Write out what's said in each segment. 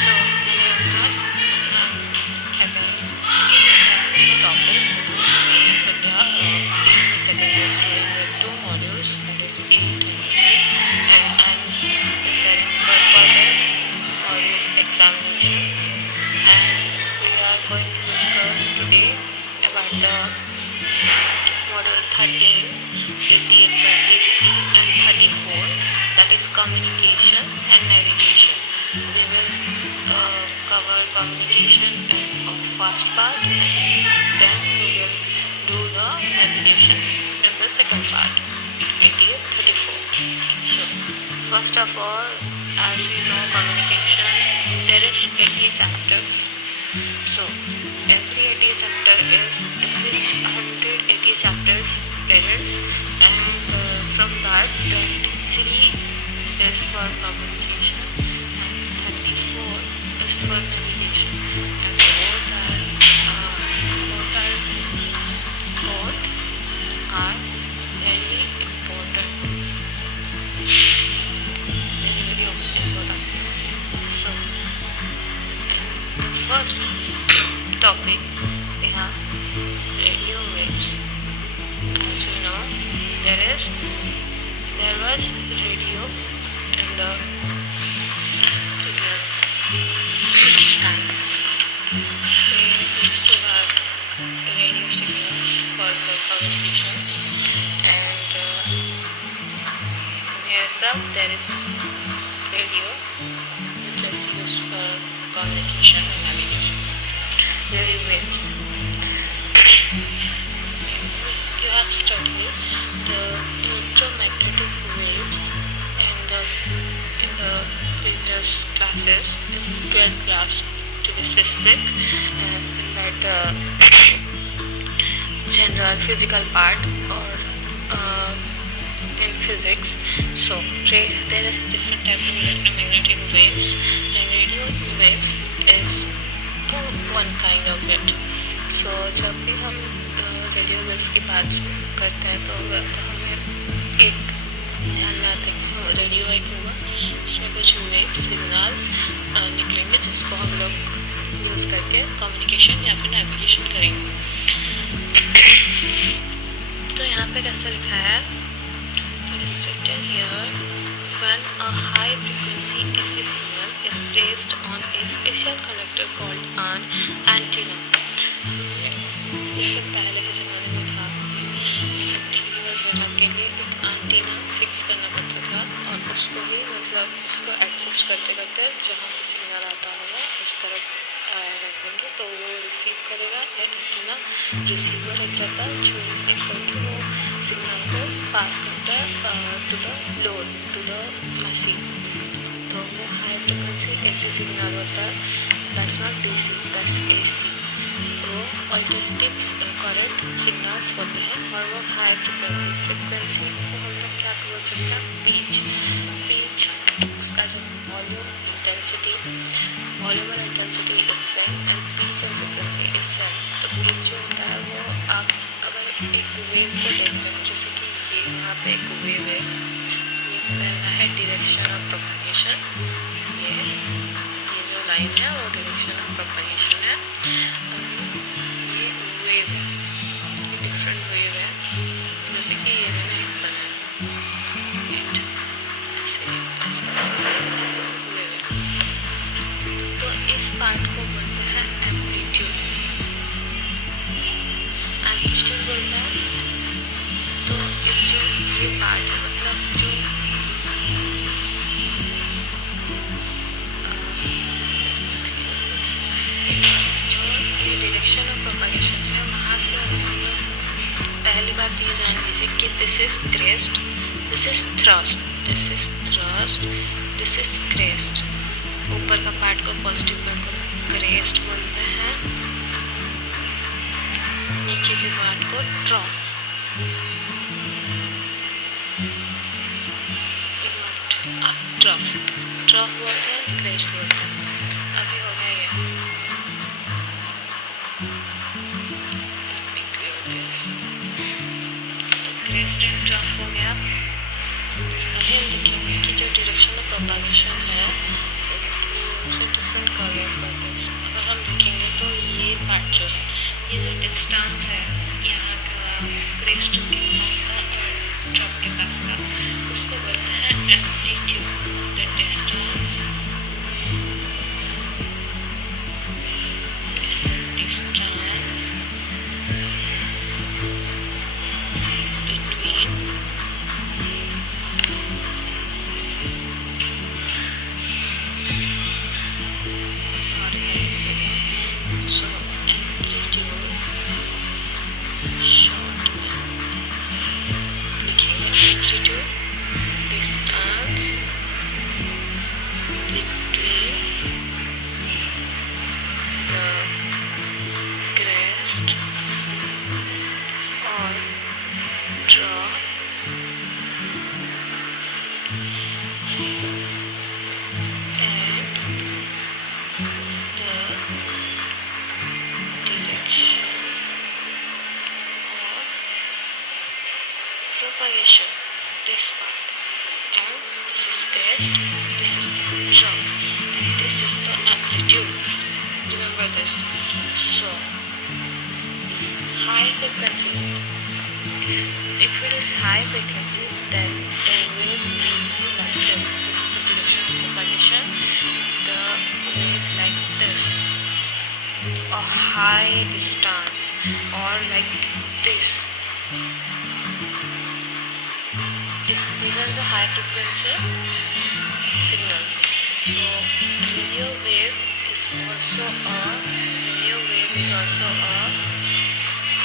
So topic. Second year student with two modules, that is 8 and 8, and I'm preparing for the module examinations, and we are going to discuss today about the module 13, 88, 23 and 34, that is communication and navigation. We will cover communication and first part, and then we will do the navigation in the second part, 88, 34. So first of all, as we know, communication, there is 88 chapters. So every 88 chapter is 180 chapters credits, and from that 23 is for communication and 34 is for navigation, and both are very important, very important. So in the first topic we have radio waves. As we know, there was radio in the previous times. They used to have radio signals for the communications, and in aircraft there is radio which is used for communication and navigation. Radio waves. You have studied the electromagnetic waves in the previous classes, in 12th class to be specific, in that general physical part, or in physics. So there is different type of electromagnetic waves, and radio waves is one kind of it. So जब भी हम radio waves की बात करते हैं तो हमें एक ध्यान में आता है कि रेडियो एक होगा, उसमें कुछ वेव सिग्नल्स निकलेंगे जिसको हम लोग यूज़ करके कम्युनिकेशन या फिर नेविगेशन करेंगे. तो यहाँ पे कैसा लिखा है, it is written here, when a high frequency AC signal is placed on a special conductor called an antenna. इससे पहले के ज़माने में था, टीवी वगैरह के लिए एक एंटीना फिक्स करना पड़ता था, और उसको ही उसको एडजस्ट करते करते जहाँ पे सिग्नल आता होगा उस तरफ रख देंगे तो वो रिसीव करेगा. या एंटीना रिसीवर एक रहता है जो रिसीव करके वो सिग्नल को पास करता है to the load, to the machine. तो वो हाई फ्रिक्वेंसी AC सिग्नल होता है, that's not DC, that's AC. वो अल्टरनेटिव करंट सिग्नल्स होते हैं, और वो हाई फ्रिक्वेंसी को हम लोग क्या बोल सकते हैं, पिच. उसका जो वॉल्यूम और intensity is same, and pitch और फ्रिक्वेंसी इज सेम. तो पिच जो होता है वो आप अगर एक वेव को देख रहे हो, जैसे कि ये यहाँ पे एक वेव है, ये पहला है डायरेक्शन ऑफ प्रोपगेशन, ये जो लाइन है वो डायरेक्शन ऑफ प्रोपगेशन है. ये वेव है, ये डिफरेंट वेव है, जैसे कि ये मैंने एक बनाया ऐसे वेव है. तो इस पार्ट को बोलते हैं एम्पलीट्यूड बोलते हैं. तो ये पार्ट है, मतलब जो ये डायरेक्शन ऑफ प्रोपगेशन है, वहाँ से हम लोग पहली बात दिए जाएंगे कि this is crest, this is thrust, this is thrust, this is crest. ऊपर का पार्ट को, पॉजिटिव पार्ट को क्रेस्ट बोलते हैं, नीचे के पार्ट को ट्रॉफ. ट्रॉफ बोलते हैं, क्रेस्ट बोलते हैं. अभी हो गया ये. क्रेस्ट एंड ट्रॉफ हो गया. अभी हम लिखेंगे कि जो डायरेक्शन डायरेक्शन ऑफ प्रोपागेशन है, डिफरेंट कलर फॉर दिस। अगर हम देखेंगे तो ये पार्ट जो है, ये जो डिस्टेंस है यहाँ का क्रेस्ट के पास का और ड्रॉप के पास का, उसको बोलते हैं amplitude. The distance is the distance between so amplitude short लिखेंगे amplitude distance between the crest or drop and the direction of propagation, this part, and this is crest, this is drop, and this is the amplitude. Remember this. So high frequency, if it is high frequency, then the wave will be like this. This is the direction of propagation. The wave like this, a high distance, or like this. These are the high frequency signals. So radio wave is also a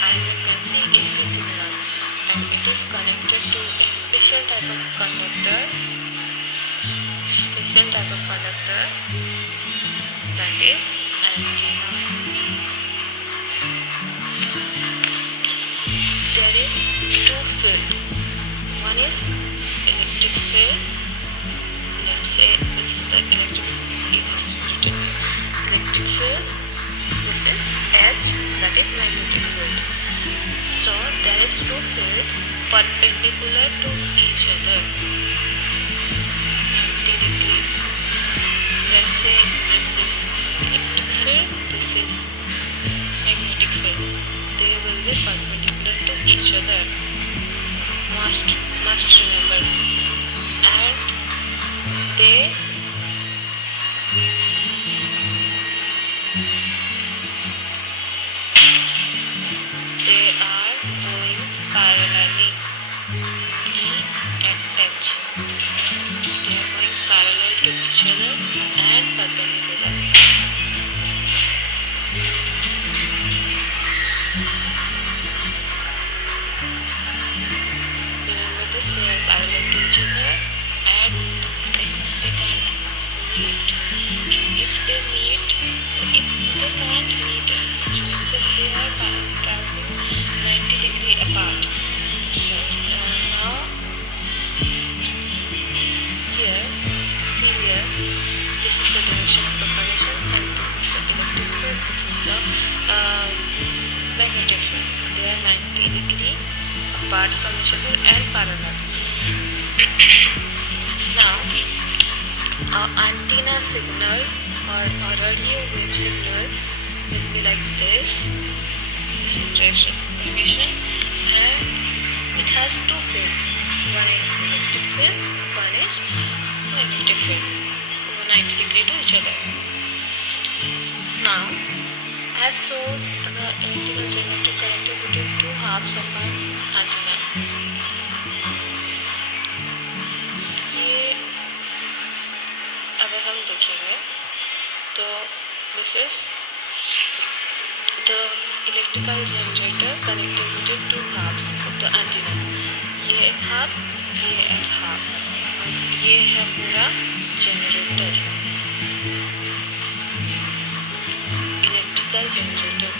high frequency AC signal, and it is connected to a special type of conductor, that is antenna. There is two field. One is electric field. Let's say this is the electric field. This is H, that is magnetic field. So there is two field perpendicular to each other, 90 degree. Let's say this is electric field, this is magnetic field. They will be perpendicular to each other. Must remember. And they are going parallelly. E and H. They are going parallel to each other and perpendicular. Remember this, they are parallel to each other and they can't meet. If they can't meet actually, because they are traveling 90 degree apart. So now here, see here, this is the direction of propagation, and this is the electric field, this is the magnetic field. They are 90 degree apart from each other and parallel. Now our antenna signal or a radio wave signal will be like this. This is direction of propagation, and it has two fields. One is electric field, one is magnetic field, 90 degree to each other. Now, as shows, the electrical generator connected between two halves of an antenna. ये अगर हम देखेंगे तो this is the electrical generator connected between two halves of the antenna. ये एक half, ये एक half, और ये है पूरा generator, electrical generator,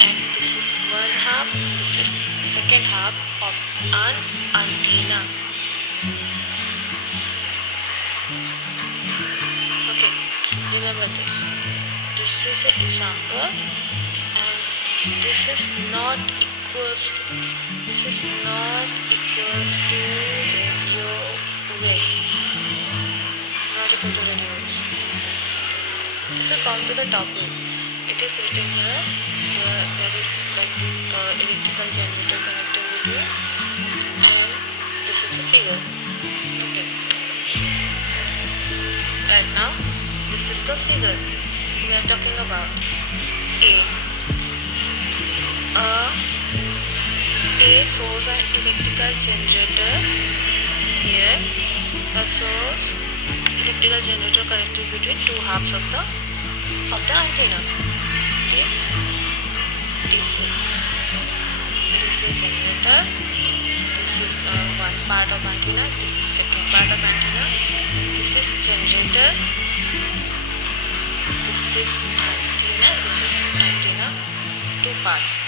and this is one half, this is the second half of an antenna. Okay, remember this. This is an example, and this is not equals to radio waves, not equal to radio waves. If you come to the top wave, it is written here, there is like electrical generator connected between, and this is the figure. Okay. Right now, this is the figure we are talking about. A shows an electrical generator here. A shows electrical generator connected between two halves of the antenna. This is generator. This is one part of antenna. This is second part of antenna. This is generator. This is antenna. This is antenna. Two parts.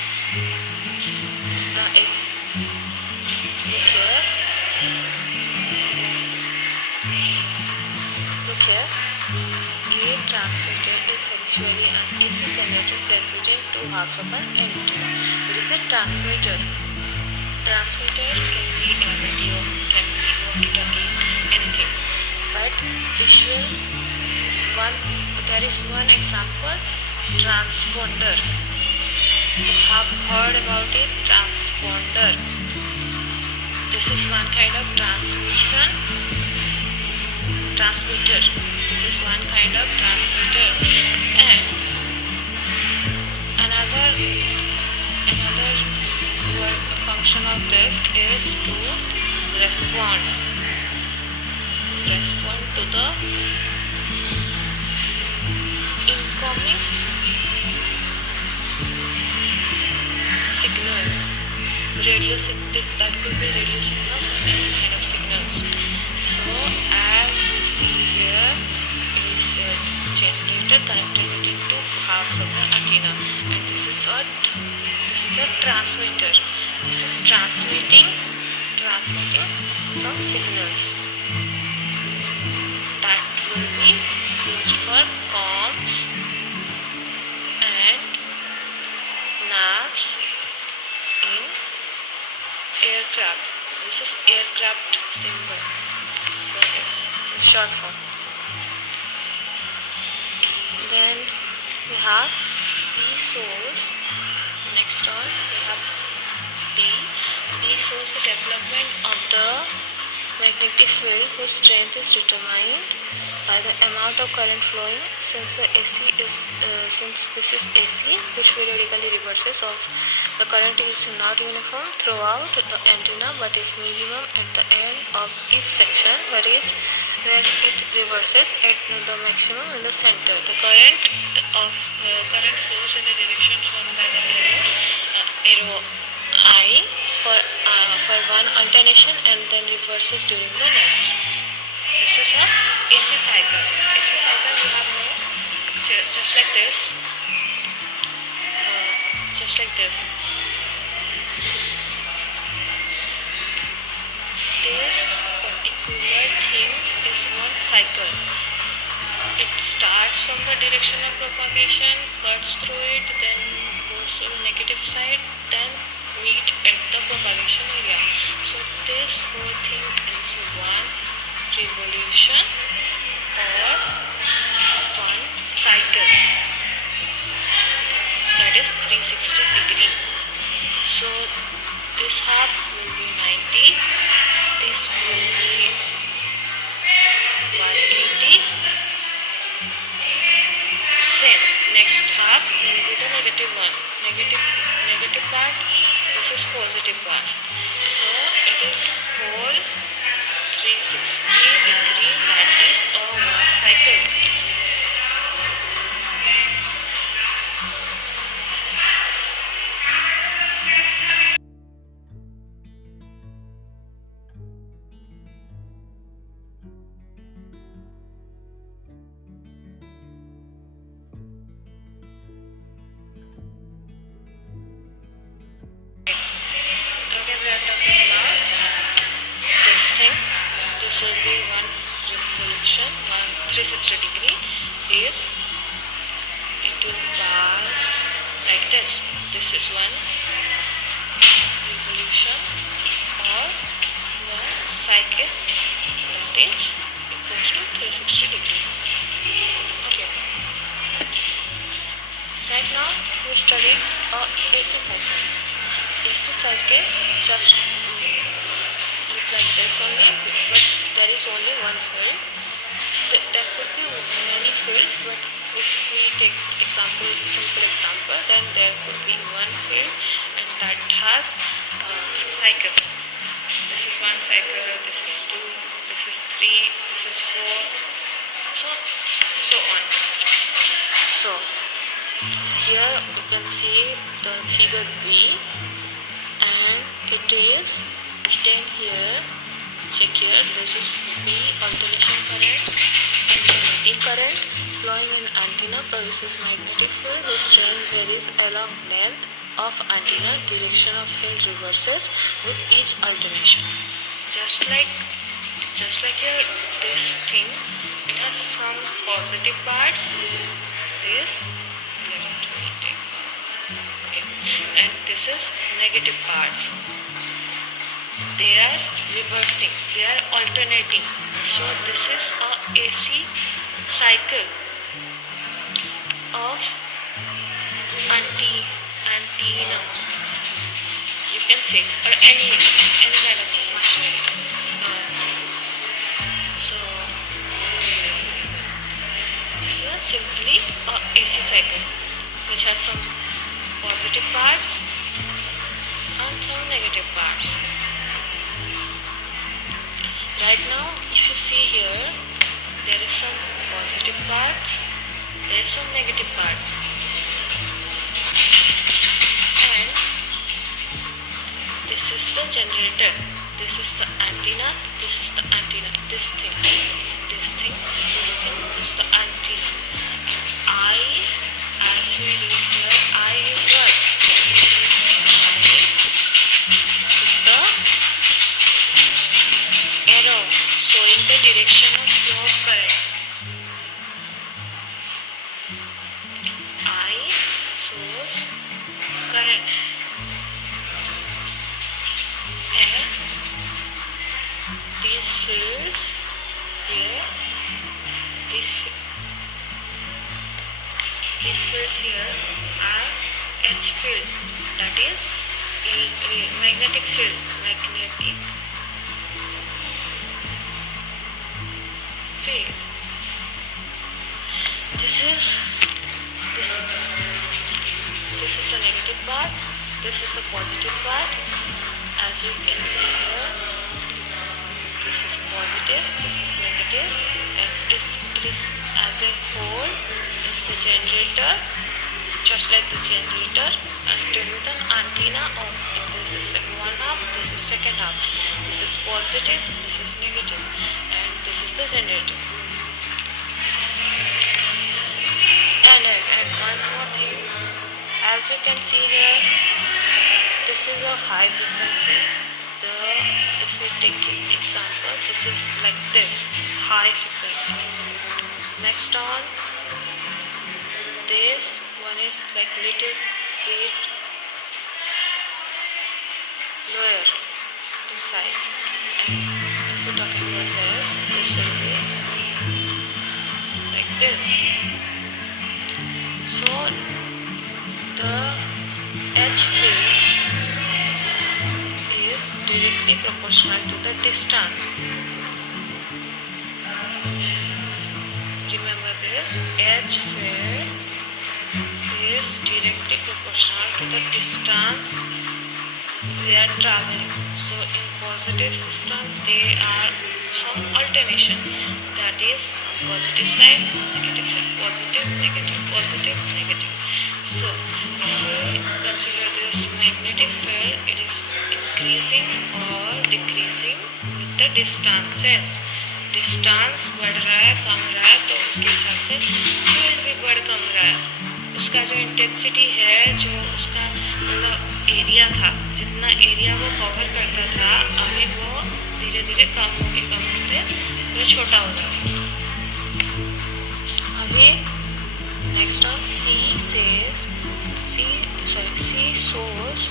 Look here. A transmitter is actually an AC generator placed between two halves of an antenna. It is a transmitter. Transmitter can be a radio, can be walkie-talkie, anything. But there is one example, transponder. You have heard about it, transponder. This is one kind of transmitter. This is one kind of transmitter. And another function of this is to respond to the incoming signals, that could be radio signals or any kind of signals. So as we see here, it is a generator connected between two halves of the antenna, and this is a transmitter. This is transmitting some signals that will be used for comms and naves in aircraft. This is aircraft symbol. It's short form. Then we have B source. Next on we have B. B shows the development of the magnetic field whose strength is determined by the amount of current flowing. Since this is AC, which periodically reverses off, the current is not uniform throughout the antenna but is minimum at the end of each section, where it reverses at the maximum in the center. The current flows in the direction shown by the arrow I for one alternation and then reverses during the next. This is a AC cycle. AC cycle you have just like this. This particular thing is one cycle. It starts from the direction of propagation, cuts through it, then goes to the negative side, then meet at the propagation area. So this whole thing is one revolution or one cycle, that is 360 degree. So this half will be 90, this will be 180, same. Next half will be the negative one, negative part, this is positive part. So it is whole 360 degree, that is a one cycle. This will be one revolution, 360 degree, if it will pass like this. This is one revolution or one cycle. voltage equals to 360 degree. Okay. Right now we studied a AC cycle. AC cycle just look like this only, but there is only one field. There could be many fields, but if we take simple example, then there could be one field and that has cycles. This is one cycle, this is two, this is three, this is four, so on. So here you can see the figure B, and it is written here. Check here, this is B, alternation current, alternating current flowing in antenna produces magnetic field which strength varies along length of antenna. Direction of field reverses with each alternation. Just like here, this thing, it has some positive parts. This, let me take. Okay, and this is negative parts. They are reversing, they are alternating. So this is a AC cycle of antenna, you can say, or any kind of machinery. So this is simply a AC cycle which has some positive parts and some negative parts. Right now, if you see here, there is some positive parts, there is some negative parts, and this is the generator, this is the antenna, this is the antenna, this thing, this thing, this thing, this is the antenna. I, as we read here, I is what? Showing the direction of flow of current. I shows current, and these fields here, these fields here are H field, that is a magnetic field, magnetic field. This is the negative part, this is the positive part. As you can see here, this is positive, this is negative, and it is as a whole is the generator, just like the generator connected with an antenna of this is one half, this is second half, this is positive, this is negative, and this is the generator. And one more thing, as you can see here, this is of high frequency. If we take an example, this is like this, high frequency. Next on, this one is like little bit lower inside, and if we're talking about this will be like this. So the H field is directly proportional to the distance. Remember this, H field is directly proportional to the distance we are traveling. So in positive systems, there are some alternation, that is positive side, negative side, positive, negative, positive, negative. So if we consider this magnetic field, it is increasing or decreasing with the distances. Distance बढ़ रहा है, कम रहा है, तो उसके हिसाब से field भी बढ़ कम रहा है। उसका जो इंटेंसिटी है, जो उसका मतलब एरिया था, जितना एरिया वो कवर करता था, अभी वो धीरे धीरे कम होते वो छोटा हो रहा है। अभी next on C source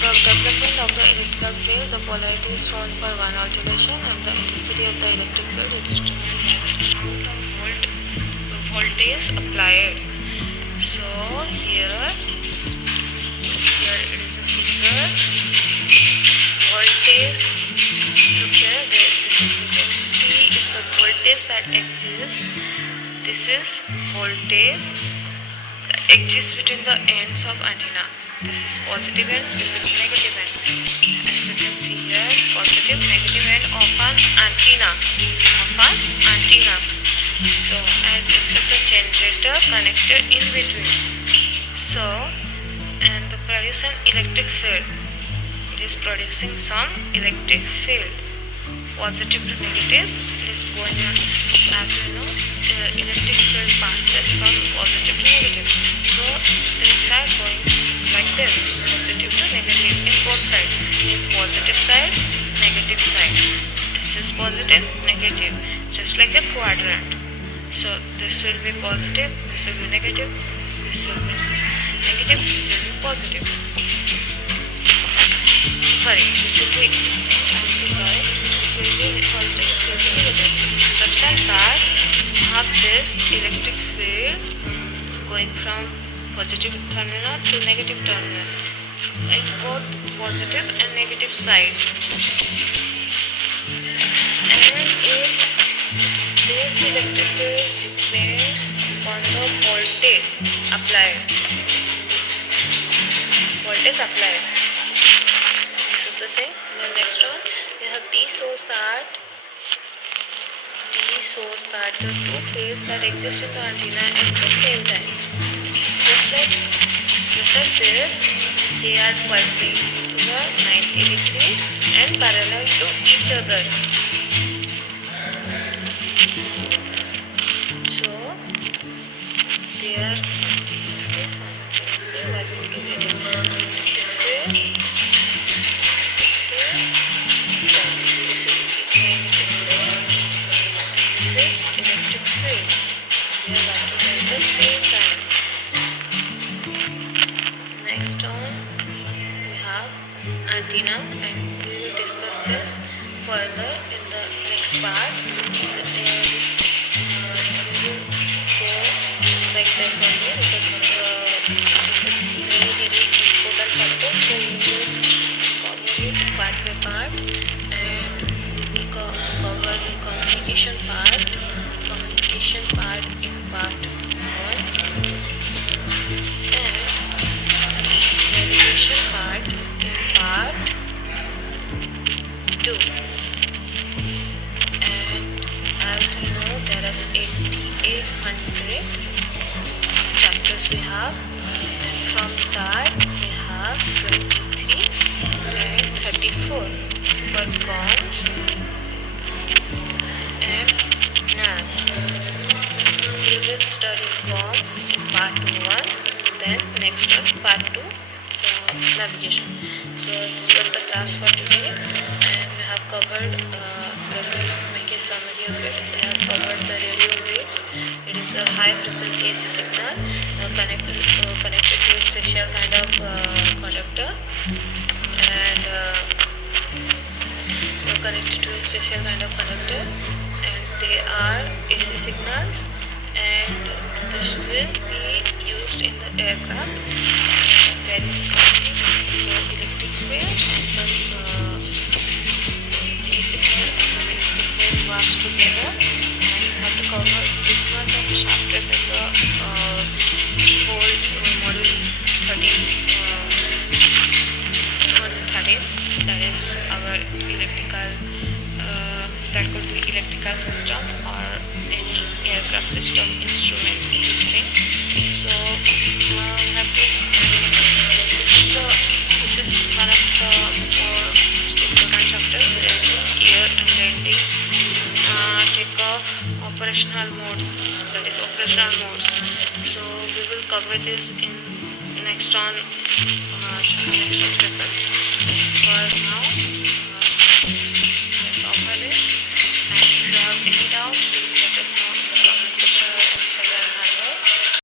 the development of the electrical field, the polarity is shown for one alternation and the intensity of the electric field is determined by the amount of voltage applied. So here it is a figure. Voltage, look here, this is C is the voltage that exists. This is voltage that exists between the ends of antenna. This is positive end, this is negative end. As you can see here, positive, negative end of an antenna. So, and this is a generator connected in between. So, and produce an electric field. It is producing some electric field. Positive to negative is going on. As you know, the electric field passes from positive to negative. So, this side going like this, positive to negative in both sides. In positive side, negative side. This is positive, negative, just like the quadrant. So this will be positive, this will be negative, this will be negative, this will be positive. Sorry, this will be, this will be positive, this will be negative. Just like that, you have this electric field going from positive terminal to negative terminal in both positive and negative side. And if this electric field depends on the voltage applied. This is the thing. The next one, we have D shows that the two fields that exist in the antenna at the same time. Just like this, they are perpendicular to the 90 degree and parallel to each other. So they are continuously, simultaneously working together. Electric field. This is magnetic field. This is electric field. They are working at the same time. Next on, we have antenna, and we will discuss this further in the next part. We will go like this only because this is very important chapter. So we will cover it part by part, and we will cover the communication part in part 1. Navigation part in part 2. And as we know, there are 800 chapters we have, and from that we have 23 and 34 for comms and NAVs. We will study comms in part 1, then next one part 2, navigation. So this was the class for today, and we have covered, let me make a summary of it. We have covered the radio waves. It is a high frequency AC signal connected to a special kind of conductor, and they are AC signals, and this will be used in the aircraft. There is the electric field, and the electric field works together, and you have to cover this much of chapters in the whole module 13. That is our electrical, that could be electrical system or any aircraft system instrument thing. So we have to, this is one of the more important chapters, air and landing, takeoff, operational modes, that is operational modes. So we will cover this in next on session. For now,